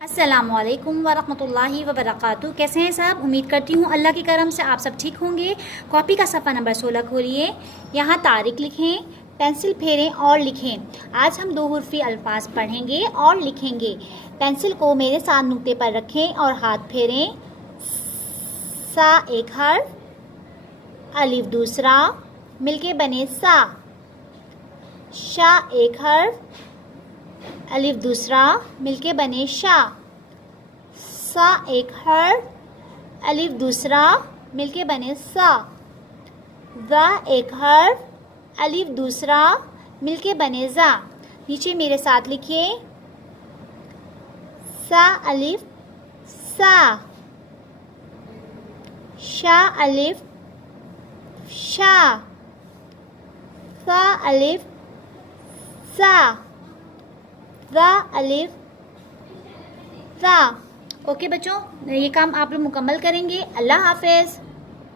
अस्सलामुअलैकुम वरहमतुल्लाहि वबरकातुहू। कैसे हैं सब? उम्मीद करती हूँ अल्लाह के करम से आप सब ठीक होंगे। कॉपी का सफ़ा नंबर 16 खोलिए। यहाँ तारीख लिखें, पेंसिल फेरें और लिखें। आज हम दो हुर्फी अल्फाज पढ़ेंगे और लिखेंगे। पेंसिल को मेरे साथ नुक्ते पर रखें और हाथ फेरें। सा एक हर्फ, अलिफ दूसरा, मिलके बने सा। शा एक हर्फ, अलिफ दूसरा, मिलके बने शा। सा एक हर्फ, अलिफ दूसरा, मिलके बने सा। ज़ा एक हर्फ, अलिफ दूसरा, मिलके बने ज़ा। नीचे मेरे साथ लिखिए। सा अलिफ सा, शा अलिफ शा, सा अलिफ सा, ज़ा अलिफ ज़ा। ओके बच्चों, ये काम आप लोग मुकम्मल करेंगे। अल्लाह हाफ़िज़।